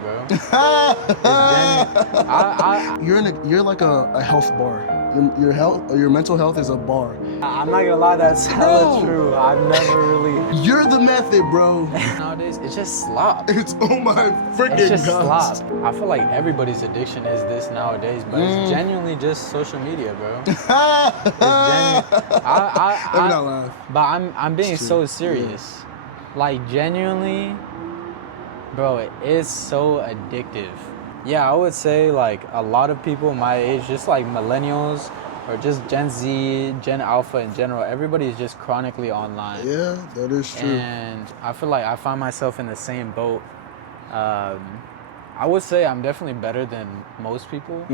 bro. It's genuine. You're like a health bar. Your mental health is a bar. I'm not gonna lie, that's hella Bro. true. I've never really. You're the method, bro. Nowadays, it's just slop. It's oh my freaking It's just god. slop. I feel like everybody's addiction is this nowadays, but it's genuinely just social media, bro. It's genuine. Let me not laugh. But I'm being true. so serious. Like genuinely, bro, it is so addictive. Yeah, I would say like a lot of people my age, just like millennials or just Gen Z, Gen Alpha in general, everybody is just chronically online. Yeah, that is true. And I feel like I find myself in the same boat. I would say I'm definitely better than most people.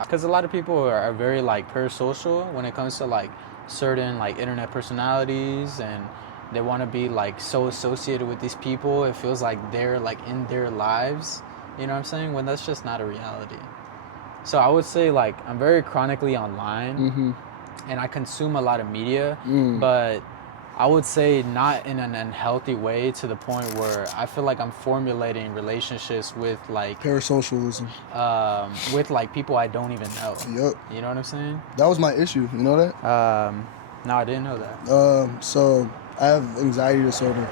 Because a lot of people are very like parasocial when it comes to like certain like internet personalities, and they want to be like so associated with these people. It feels like they're like in their lives. You know what I'm saying? When that's just not a reality. So I would say like I'm very chronically online, and I consume a lot of media, but I would say not in an unhealthy way to the point where I feel like I'm formulating relationships with like Parasocialism. with like people I don't even know. Yep. You know what I'm saying? That was my issue. You know that? No, I didn't know that. So I have anxiety disorder.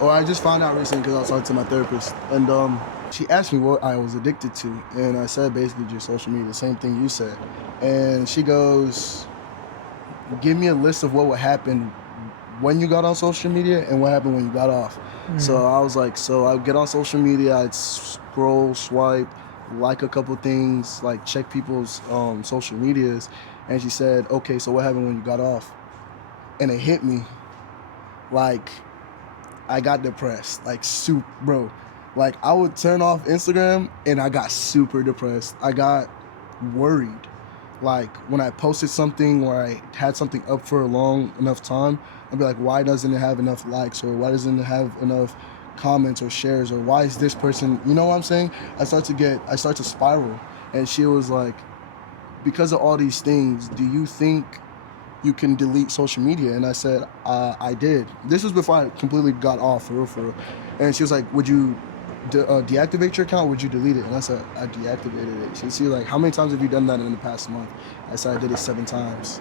Or I just found out recently because I was talking to my therapist, and she asked me what I was addicted to, and I said basically just social media, the same thing you said. And she goes, give me a list of what would happen when you got on social media and what happened when you got off. So I was like, so I'd get on social media, I'd scroll, swipe, like a couple things, like check people's social medias. And she said, okay, so what happened when you got off? And it hit me, like, I got depressed, like bro. Like I would turn off Instagram and I got super depressed. I got worried. Like when I posted something or I had something up for a long enough time, I'd be like, why doesn't it have enough likes, or why doesn't it have enough comments or shares, or why is this person, you know what I'm saying? I start to spiral. And she was like, because of all these things, do you think you can delete social media? And I said, I did. This was before I completely got off, for real. And she was like, would you deactivate your account, or would you delete it? And I said, I deactivated it. She was like, how many times have you done that in the past month? I said, I did it 7 times.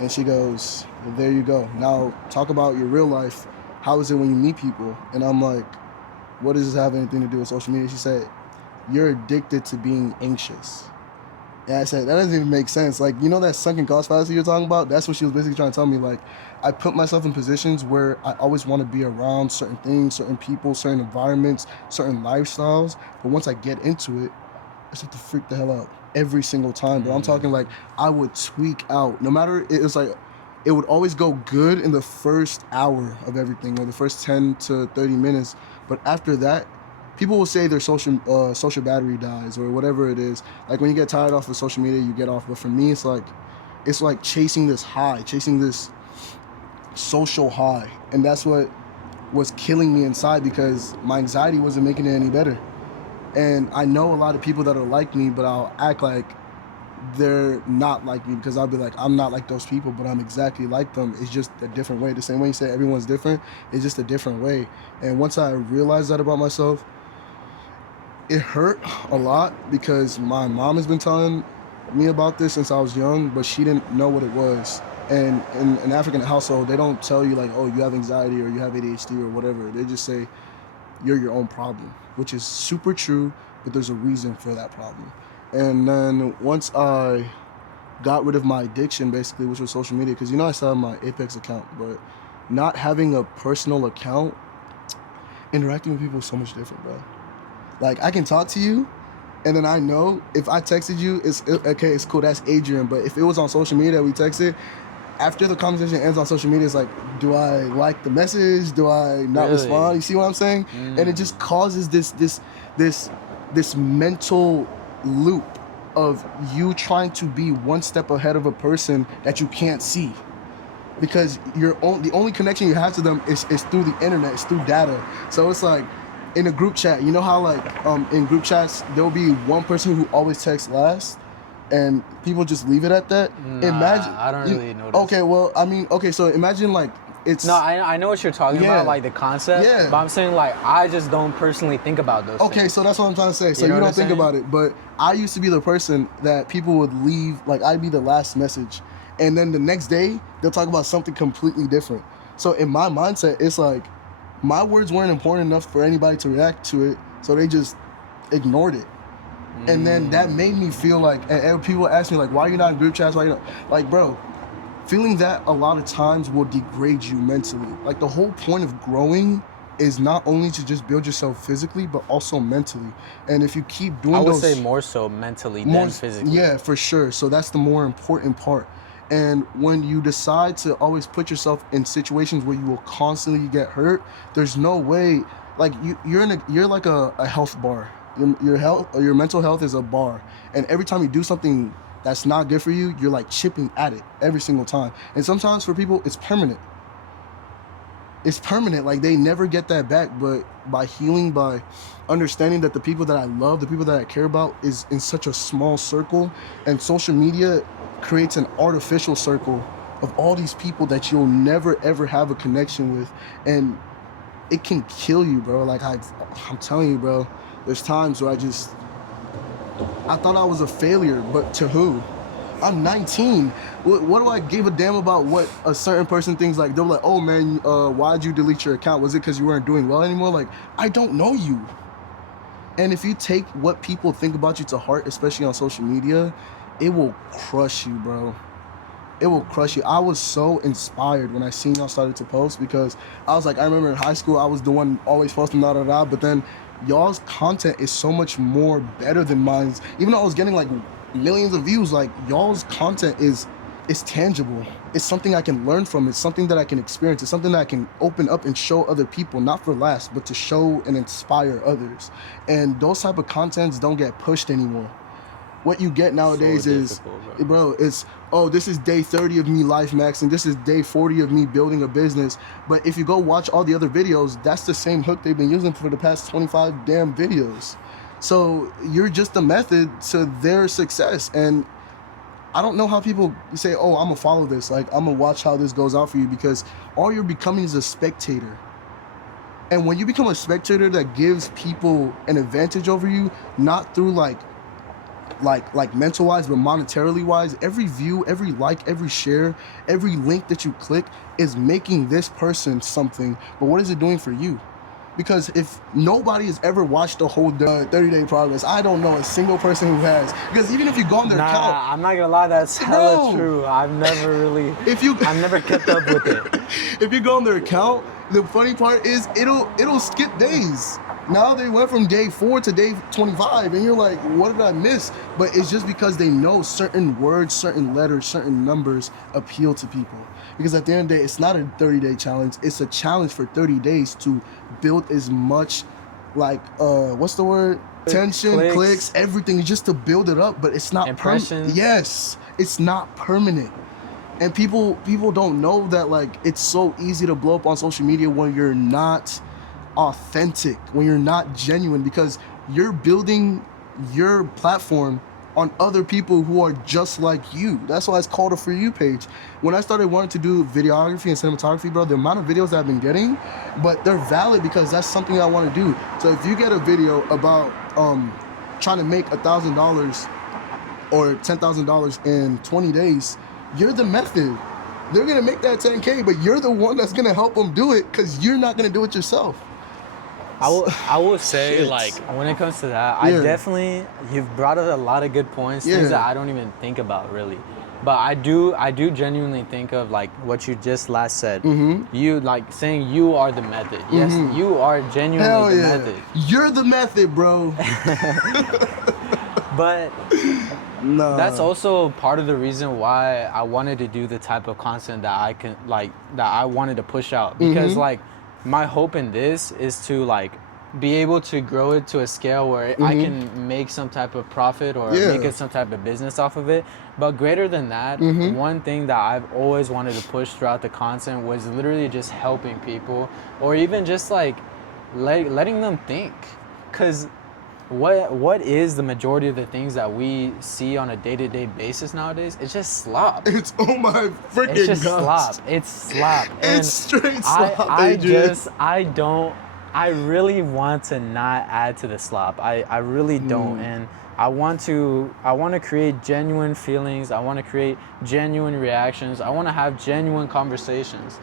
And she goes, well, there you go. Now talk about your real life. How is it when you meet people? And I'm like, what does this have anything to do with social media? She said, you're addicted to being anxious. And I said, that doesn't even make sense. Like, you know that sunken cost fallacy you're talking about? That's what she was basically trying to tell me. Like, I put myself in positions where I always want to be around certain things, certain people, certain environments, certain lifestyles. But once I get into it, I start to freak the hell out every single time. But I'm talking like I would tweak out. No matter, it's like, it would always go good in the first hour of everything, or the first 10 to 30 minutes. But after that, people will say their social battery dies or whatever it is. Like when you get tired off of social media, you get off. But for me, it's like chasing this high, chasing this social high. And that's what was killing me inside, because my anxiety wasn't making it any better. And I know a lot of people that are like me, but I'll act like they're not like me, because I'll be like, I'm not like those people, but I'm exactly like them. It's just a different way. The same way you say everyone's different, it's just a different way. And once I realized that about myself, it hurt a lot, because my mom has been telling me about this since I was young, but she didn't know what it was. And in an African household, they don't tell you like, oh, you have anxiety or you have ADHD or whatever. They just say, you're your own problem, which is super true, but there's a reason for that problem. And then once I got rid of my addiction, basically, which was social media, because I still have my Apex account, but not having a personal account, interacting with people is so much different, bro. Like, I can talk to you, and then I know if I texted you, okay, it's cool, that's Adrian. But if it was on social media, we texted, after the conversation ends on social media, it's like, do I like the message? Do I not respond? You see what I'm saying? And it just causes this mental loop of you trying to be one step ahead of a person that you can't see. Because the only connection you have to them is through the internet, it's through data. So it's like, in a group chat, you know how like in group chats there'll be one person who always texts last, and people just leave it at that. Nah, I don't really notice. Okay, well, I mean, okay, so imagine like it's No, I know what you're talking Yeah. about, like the concept. Yeah. But I'm saying like I just don't personally think about those okay. things. So that's what I'm trying to say. So You know you what don't I'm think saying? about it, but I used to be the person that people would leave. Like I'd be the last message, and then the next day they'll talk about something completely different. So in my mindset, it's like my words weren't important enough for anybody to react to it, so they just ignored it. And then that made me feel like, and people ask me like, why are you not in group chats? Why you not? Like, bro, feeling that a lot of times will degrade you mentally. Like the whole point of growing is not only to just build yourself physically, but also mentally. And if you keep doing I would those, say more so mentally more, than physically. yeah, for sure. So that's the more important part. And when you decide to always put yourself in situations where you will constantly get hurt, there's no way. Like you're like a health bar. Your mental health is a bar, and every time you do something that's not good for you, you're like chipping at it every single time. And sometimes for people, it's permanent. It's permanent. Like they never get that back. But by healing, by understanding that the people that I love, the people that I care about, is in such a small circle, and social media creates an artificial circle of all these people that you'll never ever have a connection with, and it can kill you, bro. Like I'm telling you, bro. There's times where I thought I was a failure, but to who? I'm 19. What do I give a damn about what a certain person thinks? Like they're like, oh man, why'd you delete your account? Was it because you weren't doing well anymore? Like I don't know you. And if you take what people think about you to heart, especially on social media, it will crush you, bro. It will crush you. I was so inspired when I seen y'all started to post, because I was like, I remember in high school I was the one always posting but then y'all's content is so much more better than mine. Even though I was getting like millions of views, like y'all's content is tangible. It's something I can learn from. It's something that I can experience. It's something that I can open up and show other people, not for last, but to show and inspire others. And those type of contents don't get pushed anymore. What you get nowadays is, bro, it's, oh, this is day 30 of me life maxing, this is day 40 of me building a business. But if you go watch all the other videos, that's the same hook they've been using for the past 25 damn videos. So you're just a method to their success. And I don't know how people say, oh, I'm gonna follow this, like I'm gonna watch how this goes out for you, because all you're becoming is a spectator. And when you become a spectator, that gives people an advantage over you, not through like mental wise, but monetarily wise. Every view, every like, every share, every link that you click is making this person something. But what is it doing for you? Because if nobody has ever watched the whole 30-day progress, I don't know a single person who has. Because even if you go on their account, I'm not gonna lie, that's hella true. I've never kept up with it. If you go on their account, the funny part is it'll skip days. Now they went from day 4 to day 25, and you're like, what did I miss? But it's just because they know certain words, certain letters, certain numbers appeal to people. Because at the end of the day, it's not a 30-day challenge. It's a challenge for 30 days to build as much, like, what's the word? Attention, clicks, everything, just to build it up. But it's not impressions. Yes, it's not permanent. And people don't know that, like, it's so easy to blow up on social media when you're not authentic, when you're not genuine, because you're building your platform on other people who are just like you. That's why it's called a For You page. When I started wanting to do videography and cinematography, bro, the amount of videos that I've been getting, but they're valid because that's something I want to do. So if you get a video about trying to make $1,000 or $10,000 in 20 days, you're the method. They're gonna make that 10K, but you're the one that's gonna help them do it, because you're not gonna do it yourself. I will say, like, when it comes to that, I definitely, you've brought up a lot of good points, things that I don't even think about really. But I do genuinely think of, like, what you just last said. You, like, saying you are the method. Yes, you are genuinely the method. You're the method, bro. But that's also part of the reason why I wanted to do the type of content that I can, like, that I wanted to push out. Because, like, my hope in this is to, like, be able to grow it to a scale where I can make some type of profit or make it some type of business off of it. But greater than that, one thing that I've always wanted to push throughout the content was literally just helping people, or even just, like, letting them think. Because what is the majority of the things that we see on a day-to-day basis nowadays? It's just slop. It's oh my freaking It's just gosh. slop. It's slop. And It's straight slop, I Adrian. I really want to not add to the slop. I really don't. And I want to create genuine feelings. I want to create genuine reactions. I want to have genuine conversations.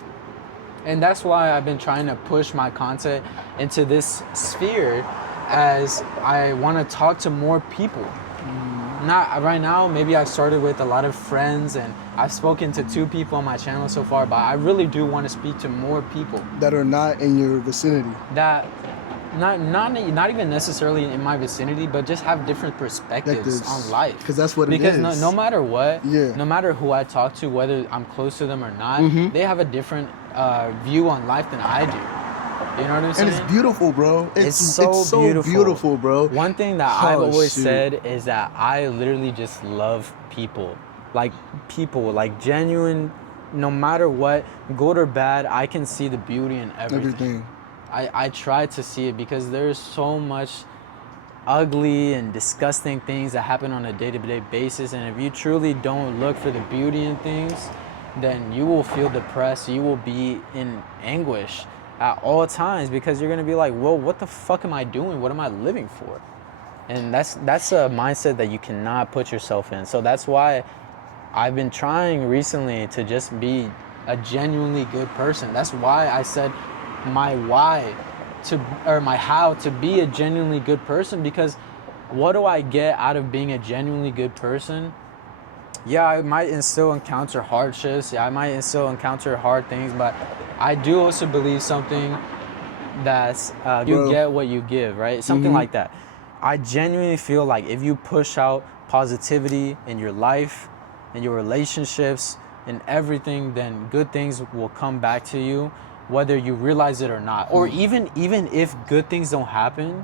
And that's why I've been trying to push my content into this sphere, as I want to talk to more people. Not right now, maybe I've started with a lot of friends and I've spoken to 2 people on my channel so far, but I really do want to speak to more people That are not in your vicinity. that not even necessarily in my vicinity, but just have different perspectives on life. Because that's what Because it is. no matter what, Yeah. no matter who I talk to, whether I'm close to them or not, Mhm. they have a different view on life than I do. You know what I'm saying? And it's beautiful, bro. It's so beautiful, bro. One thing that I've Oh, always shoot. said is that I literally just love people. Like genuine, no matter what, good or bad, I can see the beauty in everything. I try to see it because there's so much ugly and disgusting things that happen on a day-to-day basis, and if you truly don't look for the beauty in things, then you will feel depressed. You will be in anguish at all times because you're gonna be like, well, what the fuck am I doing? What am I living for? And that's a mindset that you cannot put yourself in. So that's why I've been trying recently to just be a genuinely good person. That's why I said my my how to be a genuinely good person, because what do I get out of being a genuinely good person? Yeah, I might still encounter hardships. Yeah, I might still encounter hard things, but I do also believe something that's you get what you give, right? Something like that. I genuinely feel like if you push out positivity in your life, in your relationships, in everything, then good things will come back to you, whether you realize it or not. Or even if good things don't happen,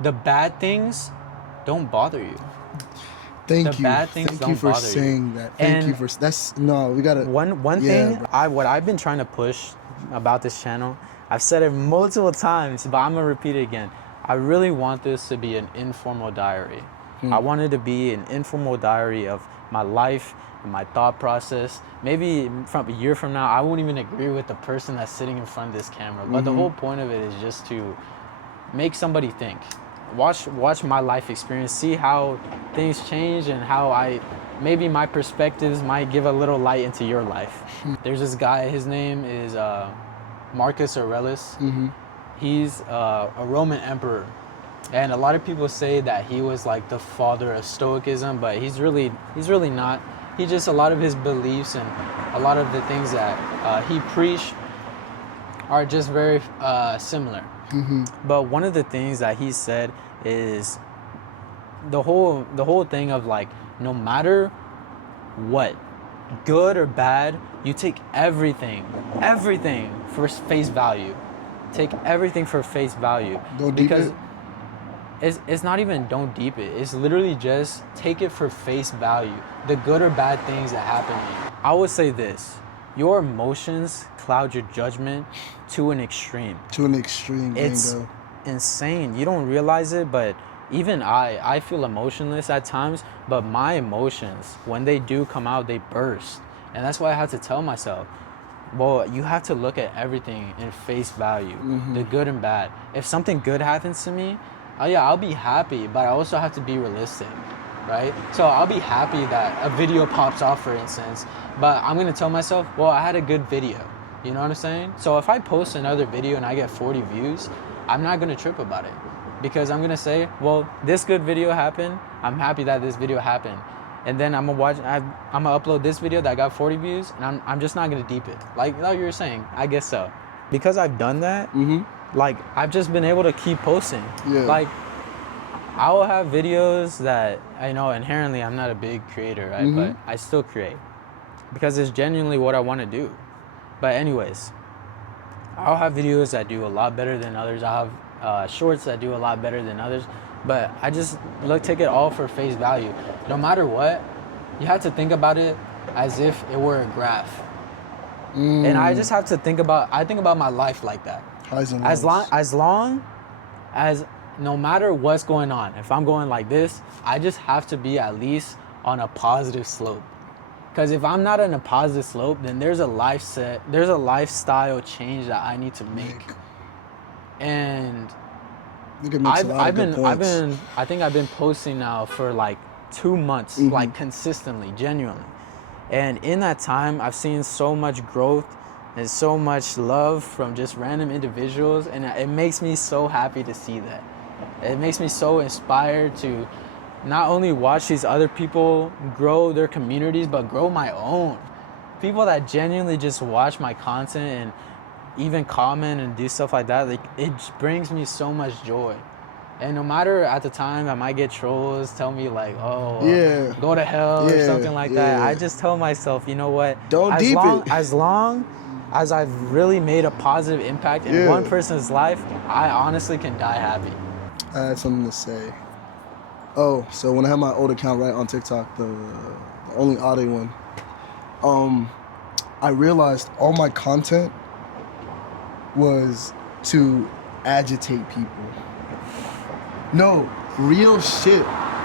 the bad things don't bother you. Thank you. Bad things Thank don't you for bother you. saying that. Thank you And for that's no. We gotta. One thing what I've been trying to push about this channel, I've said it multiple times, but I'm gonna repeat it again. I really want this to be an informal diary. I want it to be an informal diary of my life and my thought process. Maybe from a year from now, I won't even agree with the person that's sitting in front of this camera. But the whole point of it is just to make somebody think. Watch my life experience, see how things change and how maybe my perspectives might give a little light into your life. There's this guy, his name is Marcus Aurelius. He's a Roman emperor. And a lot of people say that he was like the father of Stoicism, but he's really not. He just, a lot of his beliefs and a lot of the things that he preached are just very similar. But one of the things that he said is the whole thing of like, no matter what, good or bad, you take everything for face value. Take everything for face value. Don't deep because it. it's not even don't deep it. It's literally just take it for face value. The good or bad things that happen to you. I would say this. Your emotions cloud your judgment to an extreme. To an extreme. It's bingo. insane. You don't realize it, but even I feel emotionless at times, but my emotions, when they do come out, they burst. And that's why I have to tell myself, well, you have to look at everything in face value, the good and bad. If something good happens to me, I'll be happy, but I also have to be realistic, right? So I'll be happy that a video pops off, for instance, but I'm gonna tell myself, well, I had a good video. You know what I'm saying? So if I post another video and I get 40 views, I'm not gonna trip about it, because I'm gonna say, well, this good video happened. I'm happy that this video happened. And then I'm gonna upload this video that got 40 views, and I'm just not gonna deep it. Like you were saying, I guess so. Because I've done that, like I've just been able to keep posting. Yeah. Like I will have videos that I know inherently I'm not a big creator, right? But I still create because it's genuinely what I want to do. But anyways, I'll have videos that do a lot better than others. I'll have shorts that do a lot better than others. But I just take it all for face value. No matter what, you have to think about it as if it were a graph. And I just have to think about my life like that. Highs and As lows. long as no matter what's going on, if I'm going like this, I just have to be at least on a positive slope. Because if I'm not on a positive slope, then there's a lifestyle change that I need to make. And I think I've been posting now for like 2 months, like consistently, genuinely. And in that time, I've seen so much growth and so much love from just random individuals, and it makes me so happy to see that. It makes me so inspired to not only watch these other people grow their communities, but grow my own. People that genuinely just watch my content and even comment and do stuff like that, like, it brings me so much joy. And no matter at the time, I might get trolls tell me like, oh, go to hell or something like that. I just tell myself, you know what? As long as I've really made a positive impact in one person's life, I honestly can die happy. I had something to say. Oh, so when I had my old account right on TikTok, the only audio one, I realized all my content was to agitate people. No, real shit.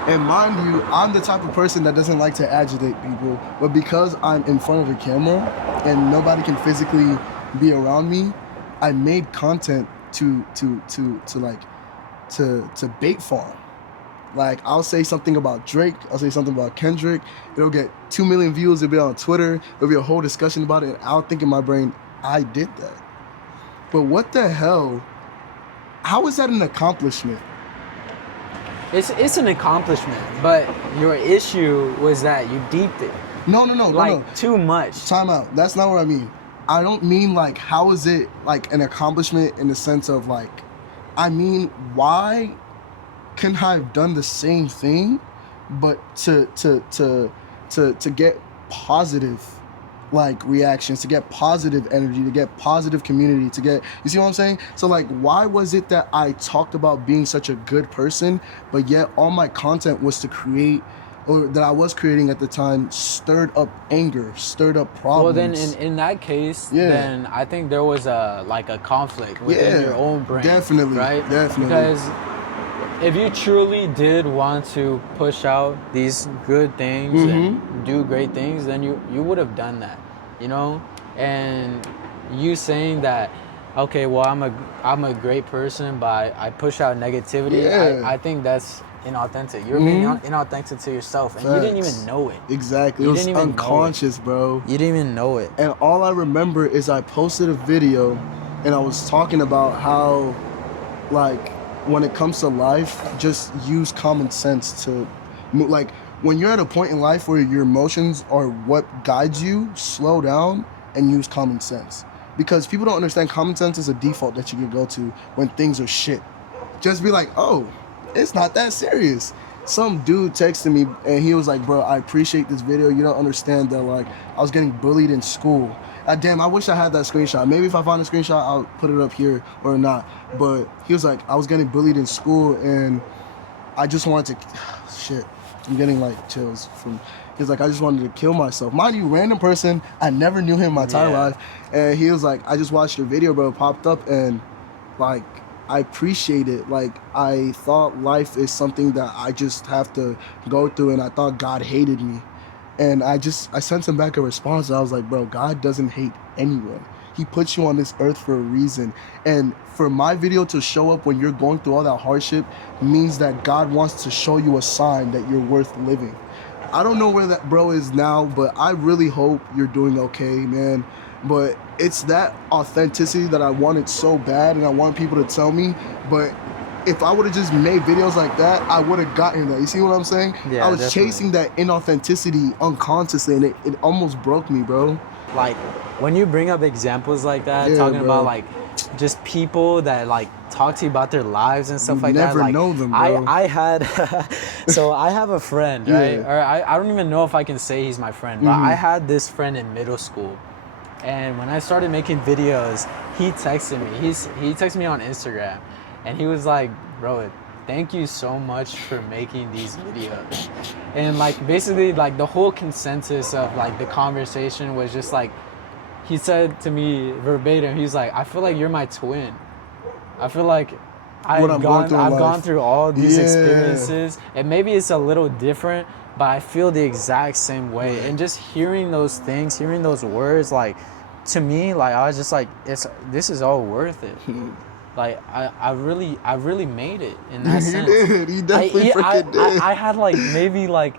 And mind you, I'm the type of person that doesn't like to agitate people, but because I'm in front of a camera and nobody can physically be around me, I made content to bait farm. Like, I'll say something about Drake, I'll say something about Kendrick, it'll get 2 million views, it'll be on Twitter, there'll be a whole discussion about it, and I'll think in my brain, I did that. But what the hell? How is that an accomplishment? It's an accomplishment, but your issue was that you deeped it. No. Too much. Time out. That's not what I mean. I don't mean like, how is it like an accomplishment in the sense of like, I mean, why couldn't I have done the same thing, but to get positive like reactions, to get positive energy, to get positive community, to get, you see what I'm saying? So like, why was it that I talked about being such a good person, but yet all my content was to create, or that I was creating at the time, stirred up anger, stirred up problems? Well, then in that case, then I think there was a conflict within your own brain. Definitely, right? Definitely. Because if you truly did want to push out these good things and do great things, then you would have done that, you know? And you saying that, okay, well, I'm a great person, but I push out negativity, I think that's inauthentic. You're being inauthentic to yourself, and you didn't even know it. Exactly. It was unconscious, bro. You didn't even know it. And all I remember is I posted a video, and I was talking about how, like, when it comes to life, just use common sense to, like, when you're at a point in life where your emotions are what guides you, slow down and use common sense. Because people don't understand common sense is a default that you can go to when things are shit. Just be like, oh, it's not that serious. Some dude texted me and he was like, bro, I appreciate this video. You don't understand that, like, I was getting bullied in school. Damn, I wish I had that screenshot. Maybe if I find a screenshot, I'll put it up here or not. But he was like, I was getting bullied in school and I just wanted to, shit, I'm getting like chills from, he was like, I just wanted to kill myself. Mind you, random person, I never knew him in my entire life. And he was like, I just watched your video, bro, it popped up, and like, I appreciate it. Like, I thought life is something that I just have to go through, and I thought God hated me. And I sent him back a response. I was like, bro, God doesn't hate anyone. He puts you on this earth for a reason. And for my video to show up when you're going through all that hardship means that God wants to show you a sign that you're worth living. I don't know where that bro is now, but I really hope you're doing okay, man. But it's that authenticity that I wanted so bad, and I want people to tell me. But if I would have just made videos like that, I would have gotten that. You see what I'm saying? Yeah, I was chasing that inauthenticity unconsciously, and it almost broke me, bro. Like, when you bring up examples like that, talking about like just people that like talk to you about their lives and stuff like that. Never like, know them, bro. I had, so I have a friend, right? Or I don't even know if I can say he's my friend, but I had this friend in middle school. And when I started making videos, he texted me. He texted me on Instagram, and he was like, bro, thank you so much for making these videos. And like, basically, like, the whole consensus of like the conversation was just like, he said to me verbatim, he's like, I feel like you're my twin. I feel like what I'm going through in I've life. gone through all these Yeah. experiences, and maybe it's a little different, but I feel the exact same way. And just hearing those things, hearing those words, like, to me, like, I was just like, this is all worth it. Like, I really made it in that You sense. did. You definitely freaking did. I had like maybe like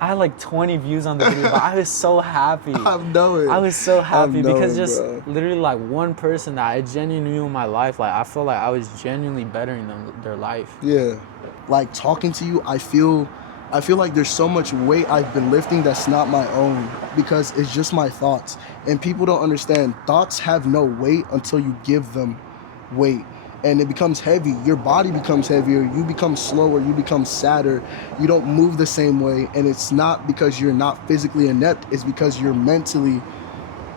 I had like 20 views on the video, but I was so happy. I know it. I was so happy because knowing, just bro. literally like one person that I genuinely knew in my life, like I feel like I was genuinely bettering their life. Yeah. Like talking to you, I feel like there's so much weight I've been lifting that's not my own because it's just my thoughts. And people don't understand. Thoughts have no weight until you give them weight. And it becomes heavy. Your body becomes heavier. You become slower. You become sadder. You don't move the same way. And it's not because you're not physically inept. It's because you're mentally,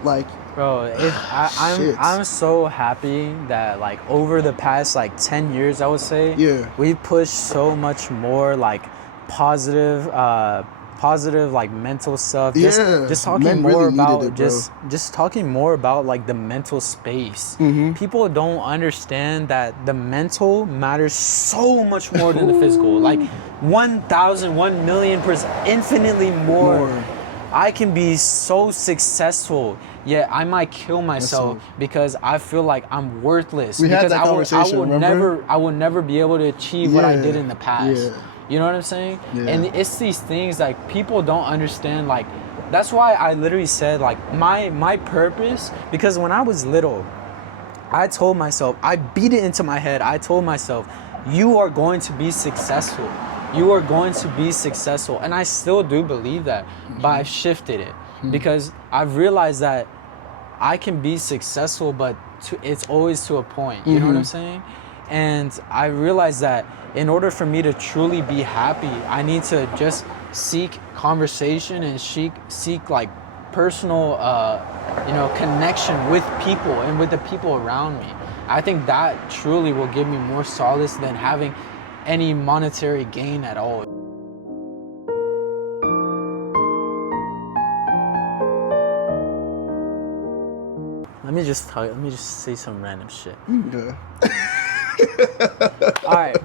like, Bro, shit. I'm so happy that like over the past like 10 years, I would say, Yeah. we've pushed so much more like positive like mental stuff. Just talking men more really needed about it, bro. just talking more about like the mental space. Mm-hmm. People don't understand that the mental matters so much more than the physical. Like 1,000, 1,000,000%, infinitely more. I can be so successful, yet I might kill myself because I feel like I'm worthless. We had because that conversation, remember? I will never be able to achieve what I did in the past. Yeah. You know what I'm saying? Yeah. And it's these things like people don't understand. Like that's why I literally said like my purpose, because when I was little, I told myself, I beat it into my head. I told myself, you are going to be successful. You are going to be successful. And I still do believe that, but I've shifted it because I've realized that I can be successful, but it's always to a point. You know what I'm saying? And I realized that in order for me to truly be happy, I need to just seek conversation and seek like personal, connection with people and with the people around me. I think that truly will give me more solace than having any monetary gain at all. Let me just say some random shit. Yeah. All right.